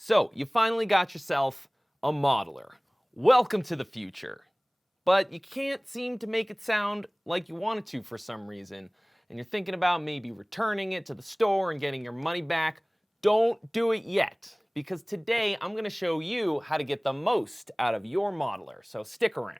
So, you finally got yourself a modeler. Welcome to the future. But you can't seem to make it sound like you wanted to for some reason, and you're thinking about maybe returning it to the store and getting your money back. Don't do it yet, because today I'm going to show you how to get the most out of your modeler, so stick around.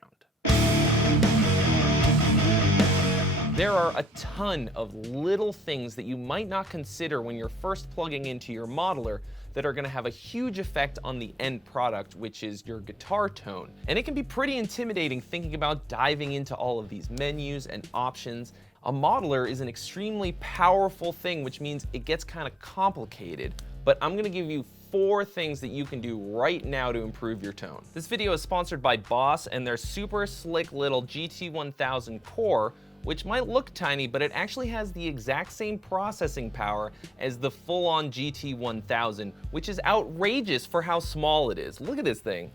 There are a ton of little things that you might not consider when you're first plugging into your modeler that are going to have a huge effect on the end product, which is your guitar tone. And it can be pretty intimidating thinking about diving into all of these menus and options. A modeler is an extremely powerful thing, which means it gets kind of complicated, but I'm going to give you 4 things that you can do right now to improve your tone. This video is sponsored by Boss and their super slick little GT1000 core, which might look tiny, but it actually has the exact same processing power as the full-on GT1000, which is outrageous for how small it is. Look at this thing.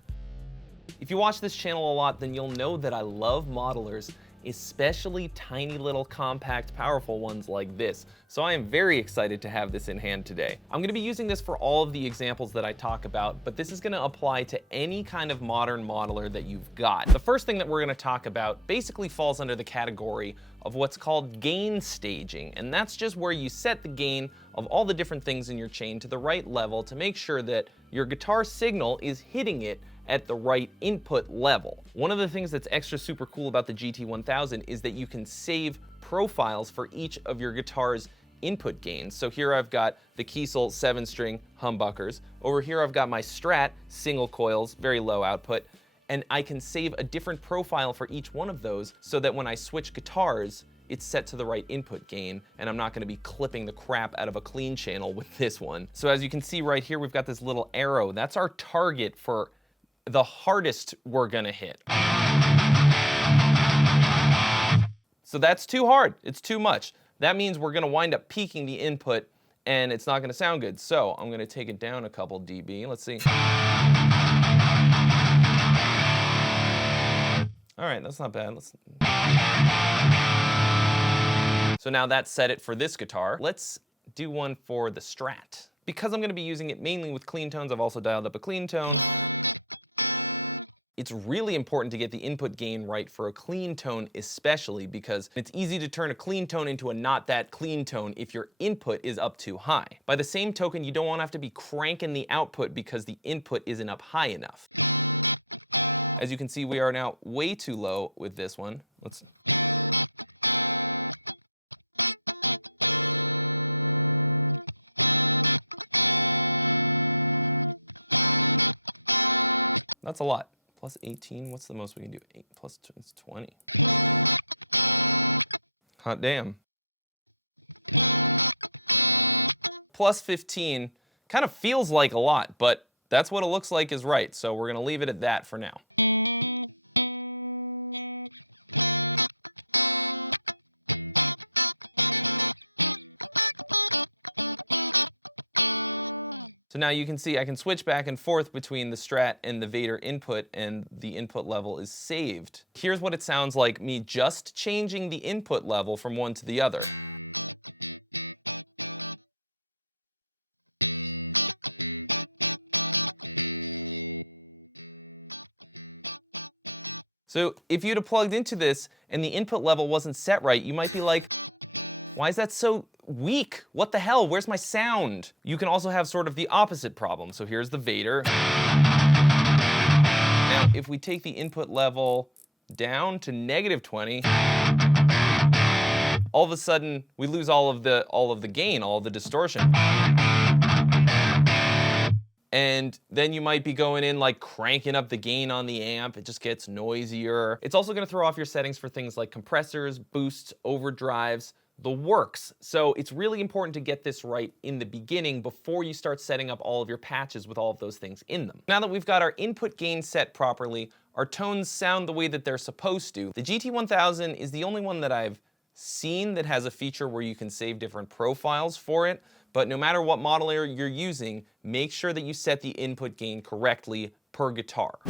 If you watch this channel a lot, then you'll know that I love modelers, especially tiny little compact powerful ones like this. So I am very excited to have this in hand today. I'm going to be using this for all of the examples that I talk about, but this is going to apply to any kind of modern modeler that you've got. The first thing that we're going to talk about basically falls under the category of what's called gain staging, and that's just where you set the gain of all the different things in your chain to the right level to make sure that your guitar signal is hitting it at the right input level. One of the things that's extra super cool about the GT1000 is that you can save profiles for each of your guitar's input gains. So here I've got the Kiesel 7-string humbuckers. Over here I've got my Strat single coils, very low output, and I can save a different profile for each one of those so that when I switch guitars, it's set to the right input gain, and I'm not going to be clipping the crap out of a clean channel with this one. So as you can see right here, we've got this little arrow. That's our target for the hardest we're gonna hit. So that's too hard, it's too much. That means we're gonna wind up peaking the input and it's not gonna sound good. So I'm gonna take it down a couple dB, let's see. All right, that's not bad. So now that's set it for this guitar. Let's do one for the Strat. Because I'm gonna be using it mainly with clean tones, I've also dialed up a clean tone. It's really important to get the input gain right for a clean tone especially, because it's easy to turn a clean tone into a not that clean tone if your input is up too high. By the same token, you don't want to have to be cranking the output because the input isn't up high enough. As you can see, we are now way too low with this one. That's a lot. Plus 18, what's the most we can do? 8 plus 2 is 20. Hot damn. Plus 15 kind of feels like a lot, but that's what it looks like is right. So we're gonna leave it at that for now. So now you can see I can switch back and forth between the Strat and the Vader input, and the input level is saved. Here's what it sounds like me just changing the input level from one to the other. So if you'd have plugged into this and the input level wasn't set right, you might be like, why is that so weak? What the hell? Where's my sound? You can also have sort of the opposite problem. So here's the Vader. Now, if we take the input level down to -20, all of a sudden we lose all of the gain, all of the distortion. And then you might be going in like cranking up the gain on the amp. It just gets noisier. It's also going to throw off your settings for things like compressors, boosts, overdrives, the works. So it's really important to get this right in the beginning before you start setting up all of your patches with all of those things in them. Now that we've got our input gain set properly, our tones sound the way that they're supposed to. The GT1000 is the only one that I've seen that has a feature where you can save different profiles for it, but no matter what modeler you're using, make sure that you set the input gain correctly per guitar.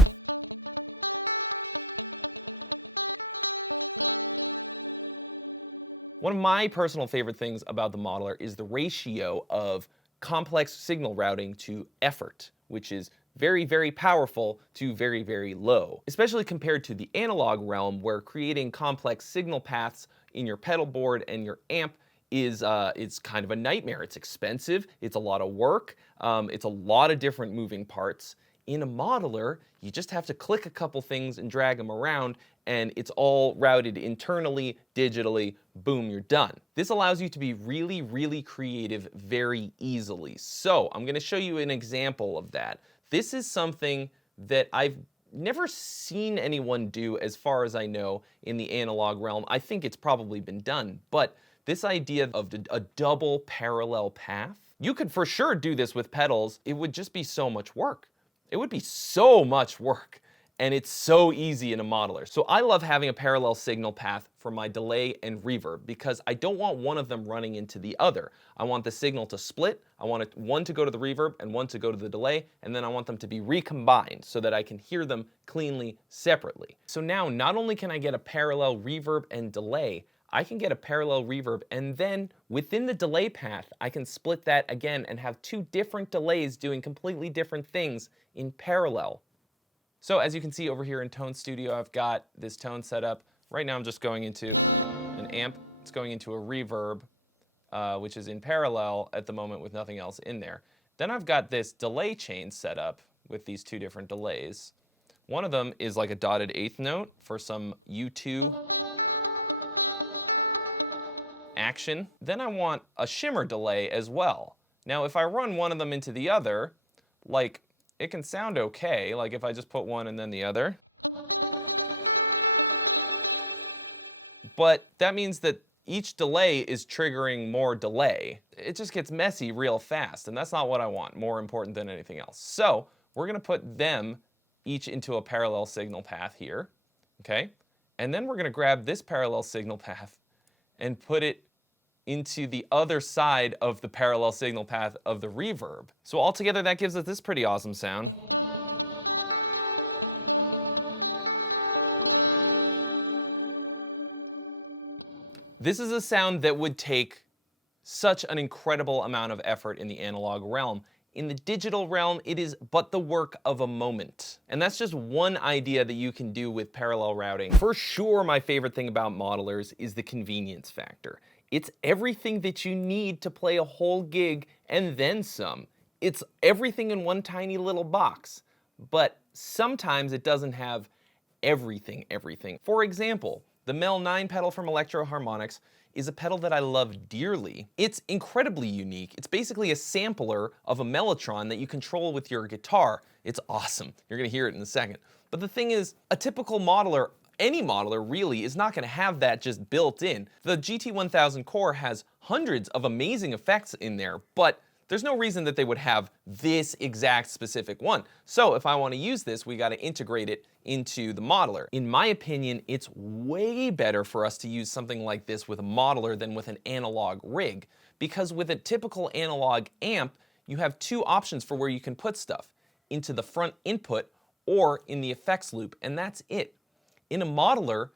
One of my personal favorite things about the modeler is the ratio of complex signal routing to effort, which is very, very powerful to very, very low, especially compared to the analog realm where creating complex signal paths in your pedal board and your amp is it's kind of a nightmare. It's expensive, it's a lot of work, it's a lot of different moving parts. In a modeler, you just have to click a couple things and drag them around, and it's all routed internally, digitally, boom, you're done. This allows you to be really, really creative very easily. So I'm gonna show you an example of that. This is something that I've never seen anyone do, as far as I know, in the analog realm. I think it's probably been done, but this idea of a double parallel path, you could for sure do this with pedals. It would just be so much work. It would be so much work, and it's so easy in a modeler. So I love having a parallel signal path for my delay and reverb because I don't want one of them running into the other. I want the signal to split. I want one to go to the reverb and one to go to the delay, and then I want them to be recombined so that I can hear them cleanly separately. So now not only can I get a parallel reverb and delay, I can get a parallel reverb, and then within the delay path, I can split that again and have two different delays doing completely different things in parallel. So as you can see over here in Tone Studio, I've got this tone set up. Right now I'm just going into an amp. It's going into a reverb, which is in parallel at the moment with nothing else in there. Then I've got this delay chain set up with these two different delays. One of them is like a dotted eighth note for some U2 action. Then I want a shimmer delay as well. Now if I run one of them into the other, like, it can sound okay, like if I just put one and then the other. But that means that each delay is triggering more delay. It just gets messy real fast, and that's not what I want, more important than anything else. So we're gonna put them each into a parallel signal path here, okay? And then we're gonna grab this parallel signal path and put it into the other side of the parallel signal path of the reverb. So altogether that gives us this pretty awesome sound. This is a sound that would take such an incredible amount of effort in the analog realm. In the digital realm, it is but the work of a moment. And that's just one idea that you can do with parallel routing. For sure, my favorite thing about modelers is the convenience factor. It's everything that you need to play a whole gig and then some. It's everything in one tiny little box. But sometimes it doesn't have everything. For example, the Mel 9 pedal from Electro Harmonics is a pedal that I love dearly. It's incredibly unique. It's basically a sampler of a mellotron that you control with your guitar. It's awesome. You're gonna hear it in a second. But the thing is, a typical modeler, any modeler really, is not gonna have that just built in. The GT1000 Core has hundreds of amazing effects in there, but there's no reason that they would have this exact specific one. So if I want to use this, we got to integrate it into the modeler. In my opinion, it's way better for us to use something like this with a modeler than with an analog rig, because with a typical analog amp, you have two options for where you can put stuff: into the front input or in the effects loop, and that's it. In a modeler,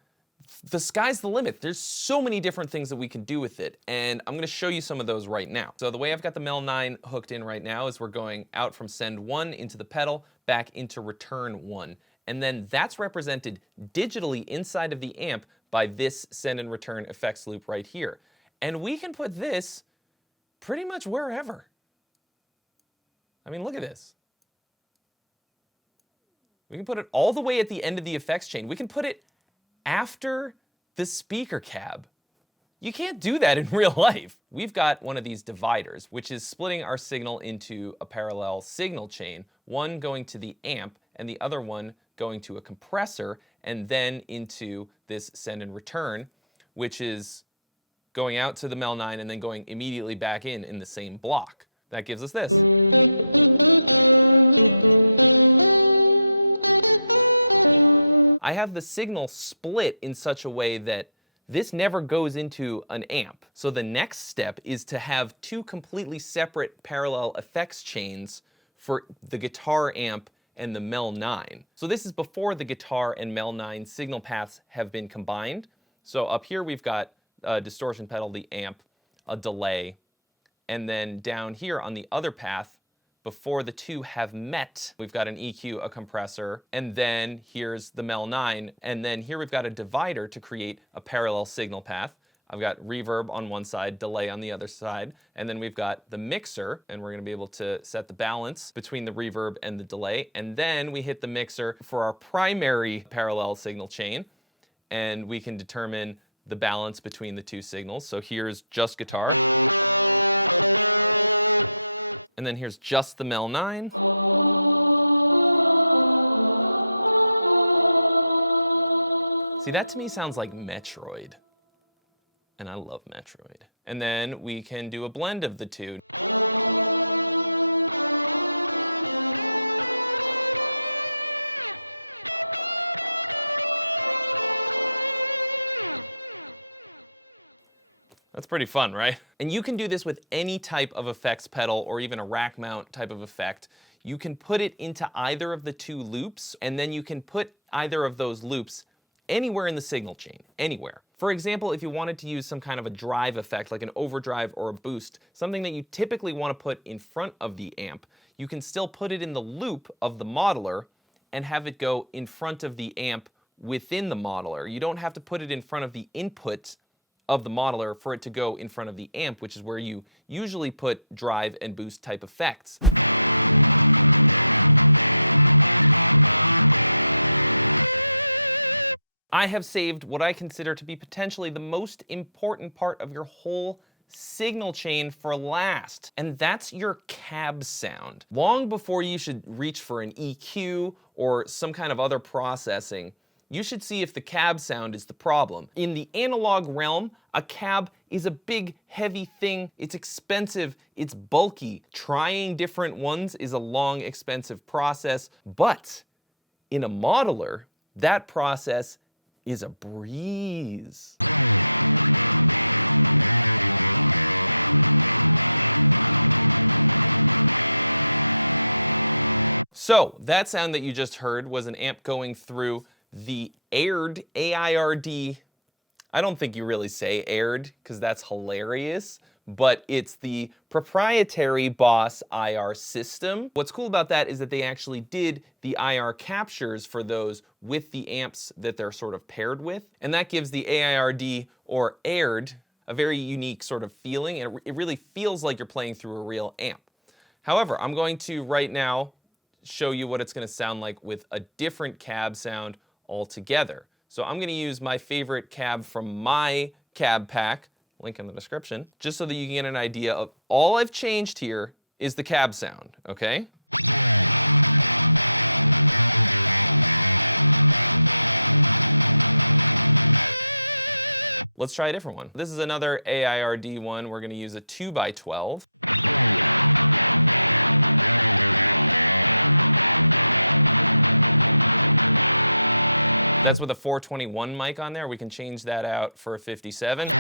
the sky's the limit. There's so many different things that we can do with it, and I'm gonna show you some of those right now. So the way I've got the Mel 9 hooked in right now is we're going out from send 1 into the pedal, back into return 1. And then that's represented digitally inside of the amp by this send and return effects loop right here. And we can put this pretty much wherever. I mean, look at this. We can put it all the way at the end of the effects chain. We can put it after the speaker cab. You can't do that in real life. We've got one of these dividers, which is splitting our signal into a parallel signal chain, one going to the amp and the other one going to a compressor, and then into this send and return, which is going out to the Mel 9 and then going immediately back in the same block. That gives us this. I have the signal split in such a way that this never goes into an amp. So the next step is to have two completely separate parallel effects chains for the guitar amp and the Mel 9. So this is before the guitar and Mel 9 signal paths have been combined. So up here we've got a distortion pedal, the amp, a delay, And then down here on the other path, before the two have met, we've got an EQ, a compressor, and then here's the MEL9. And then here we've got a divider to create a parallel signal path. I've got reverb on one side, delay on the other side, and then we've got the mixer, and we're gonna be able to set the balance between the reverb and the delay. And then we hit the mixer for our primary parallel signal chain, and we can determine the balance between the two signals. So here's just guitar. And then here's just the MEL9. See, that to me sounds like Metroid. And I love Metroid. And then we can do a blend of the two. That's pretty fun, right? And you can do this with any type of effects pedal or even a rack mount type of effect. You can put it into either of the two loops, and then you can put either of those loops anywhere in the signal chain, anywhere. For example, if you wanted to use some kind of a drive effect, like an overdrive or a boost, something that you typically want to put in front of the amp, you can still put it in the loop of the modeler and have it go in front of the amp within the modeler. You don't have to put it in front of the input of the modeler for it to go in front of the amp, which is where you usually put drive and boost type effects. I have saved what I consider to be potentially the most important part of your whole signal chain for last, and that's your cab sound. Long before you should reach for an EQ or some kind of other processing, you should see if the cab sound is the problem. In the analog realm, a cab is a big, heavy thing. It's expensive, it's bulky. Trying different ones is a long, expensive process, but in a modeler, that process is a breeze. So that sound that you just heard was an amp going through the aired AIRD. I don't think you really say aired because that's hilarious, but it's the proprietary Boss IR system. What's cool about that is that they actually did the IR captures for those with the amps that they're sort of paired with, and that gives the AIRD or aired a very unique sort of feeling, and it really feels like you're playing through a real amp. However, I'm going to right now show you what it's going to sound like with a different cab sound altogether. So I'm going to use my favorite cab from my cab pack, link in the description, just so that you can get an idea of all I've changed here is the cab sound, okay? Let's try a different one. This is another AIRD one. We're going to use a 2x12. That's with a 421 mic on there. We can change that out for a 57.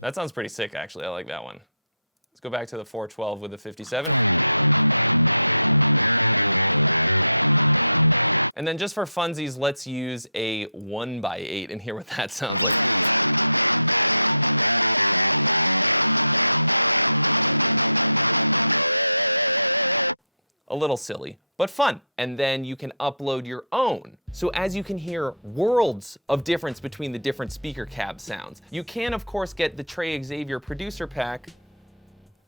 That sounds pretty sick, actually. I like that one. Let's go back to the 412 with the 57. And then just for funsies, let's use a 1x8 and hear what that sounds like. A little silly, but fun. And then you can upload your own. So as you can hear worlds of difference between the different speaker cab sounds. You can, of course, get the Trey Xavier producer pack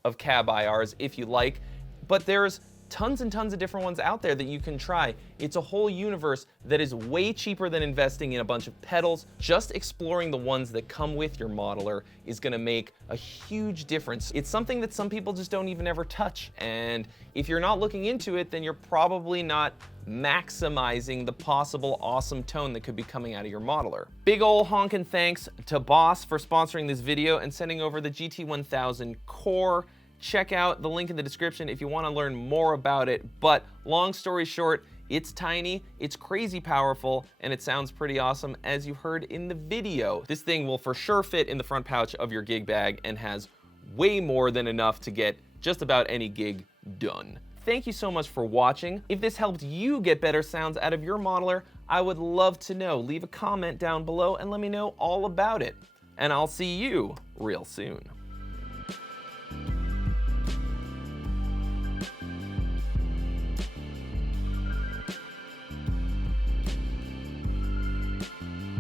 of cab IRs if you like, but there's tons and tons of different ones out there that you can try. It's a whole universe that is way cheaper than investing in a bunch of pedals. Just exploring the ones that come with your modeler is gonna make a huge difference. It's something that some people just don't even ever touch. And if you're not looking into it, then you're probably not maximizing the possible awesome tone that could be coming out of your modeler. Big ol' honkin' thanks to Boss for sponsoring this video and sending over the GT1000 Core. Check out the link in the description if you want to learn more about it. But long story short, it's tiny, it's crazy powerful, and it sounds pretty awesome as you heard in the video. This thing will for sure fit in the front pouch of your gig bag and has way more than enough to get just about any gig done. thank you so much for watching. If this helped you get better sounds out of your modeler, I would love to know. Leave a comment down below and let me know all about it. And I'll see you real soon.